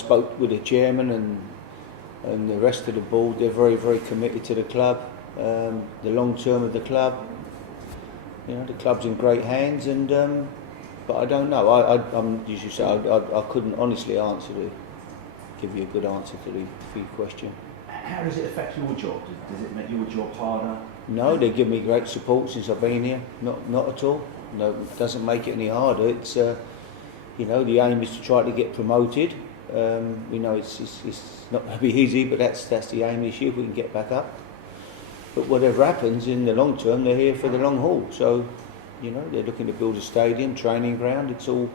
spoke with the chairman and the rest of the board. They're very, very committed to the club, the long term of the club. You know, the club's in great hands, and but I don't know. I'm as you say, I couldn't honestly give you a good answer for your question. How does it affect your job? Does it make your job harder? No, they give me great support since I've been here. Not at all. No, it doesn't make it any harder. It's you know, the aim is to try to get promoted. We know it's not going to be easy, but that's the aim this year. If we can get back up. But whatever happens in the long term, they're here for the long haul. So, you know, they're looking to build a stadium, training ground. It's all,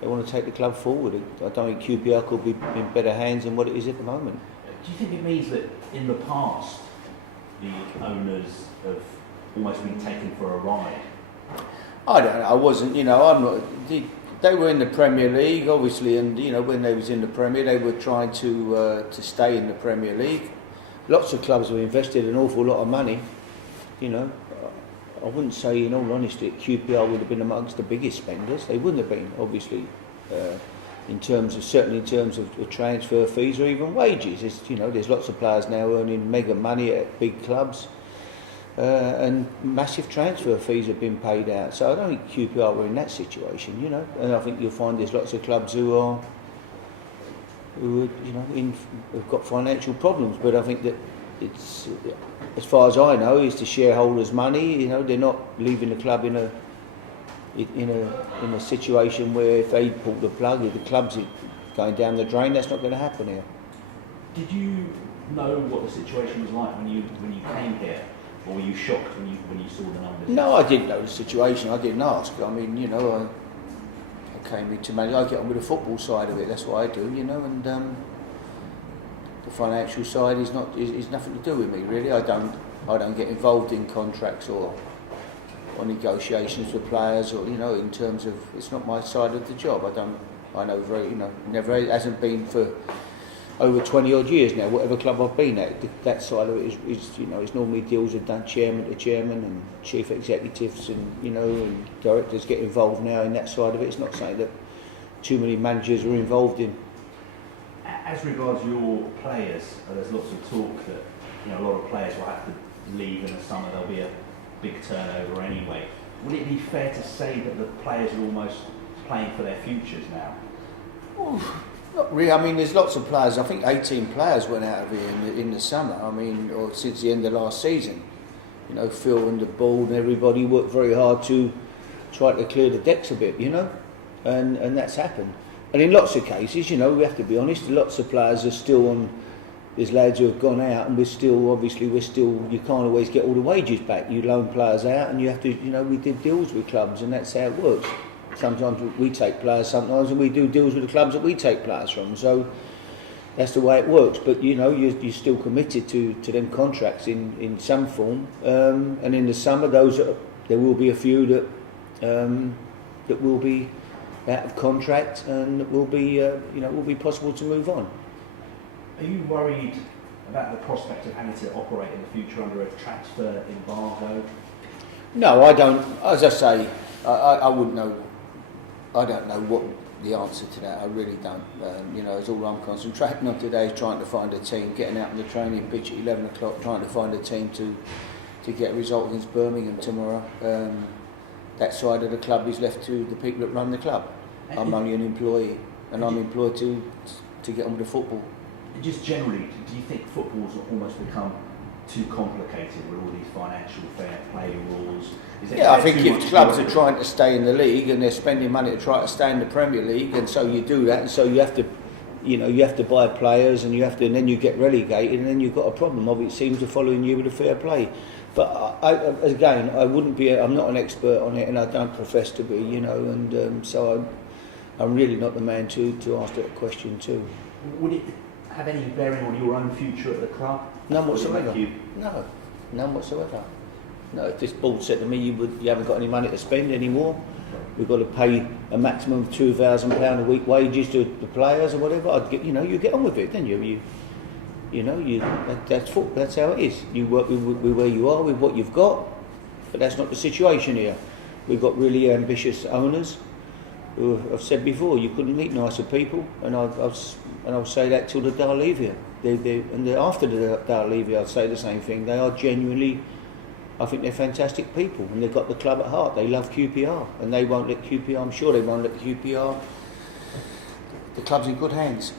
they want to take the club forward. I don't think QPR could be in better hands than what it is at the moment. Do you think it means that in the past the owners have almost been taken for a ride? I don't know. I wasn't. You know, I'm not. They were in the Premier League, obviously, and you know, when they was in the Premier, they were trying to stay in the Premier League. Lots of clubs have invested an awful lot of money. You know, I wouldn't say, in all honesty, QPR would have been amongst the biggest spenders. They wouldn't have been, obviously, certainly in terms of transfer fees or even wages. You know, there's lots of players now earning mega money at big clubs, and massive transfer fees have been paid out. So I don't think QPR were in that situation. You know, and I think you'll find there's lots of clubs who you know, have got financial problems, but I think that it's, as far as I know, it's the shareholders' money. You know, they're not leaving the club in a situation where if they pull the plug, if the club's going down the drain, that's not going to happen here. Did you know what the situation was like when you came here, or were you shocked when you saw the numbers? No, I didn't know the situation. I didn't ask. I mean, you know, I came here to manage. I get on with the football side of it. That's what I do, you know. And the financial side is nothing to do with me, really. I don't get involved in contracts or negotiations with players, or you know, in terms of, it's not my side of the job. I know very, you know, never, it hasn't been for over 20 odd years now. Whatever club I've been at, that side of it is you know, it's normally deals with done chairman to chairman and chief executives and you know, and directors get involved now in that side of it. It's not something that too many managers are involved in. As regards your players, there's lots of talk that, you know, a lot of players will have to leave in the summer. There'll be a big turnover anyway. Would it be fair to say that the players are almost playing for their futures now? Not really. I mean, there's lots of players. I think 18 players went out of here in the summer. I mean, or since the end of last season. You know, Phil and the board and everybody worked very hard to try to clear the decks a bit, you know, and that's happened. And in lots of cases, you know, we have to be honest, lots of players are still on. There's lads who have gone out, and you can't always get all the wages back. You loan players out, and you have to, you know, we did deals with clubs, and that's how it works. Sometimes we take players, sometimes, and we do deals with the clubs that we take players from. So that's the way it works. But you know, you're still committed to them contracts in some form. And in the summer, there will be a few that will be out of contract, and it will be will be possible to move on. Are you worried about the prospect of having to operate in the future under a transfer embargo? No, I don't. As I say, I wouldn't know. I don't know what the answer to that. I really don't. You know, it's all I'm concentrating on today is trying to find a team, getting out on the training pitch at 11 o'clock, trying to find a team to get a result against Birmingham tomorrow. That side of the club is left to the people that run the club. I'm only an employee, and I'm employed to get on with the football. Just generally, do you think football's almost become too complicated with all these financial fair play rules? I think if clubs are trying to stay in the league and they're spending money to try to stay in the Premier League, and so you do that, and so you have to buy players, and and then you get relegated, and then you've got a problem of it seems to following you with a fair play. But I'm not an expert on it, and I don't profess to be, you know, and so I'm really not the man to ask that question too. Would it have any bearing on your own future at the club? None whatsoever. No, none whatsoever. No, if this board said to me, you haven't got any money to spend anymore, we've got to pay a maximum of £2,000 a week wages to the players or whatever, you get on with it, then that's how it is. You work with where you are, with what you've got, but that's not the situation here. We've got really ambitious owners who I've said before, you couldn't meet nicer people, and I've and I'll say that till the day I leave here. After the day I leave here, I'll say the same thing. They are genuinely, I think they're fantastic people, and they've got the club at heart. They love QPR, and they won't let QPR, I'm sure they won't let QPR, the club's in good hands.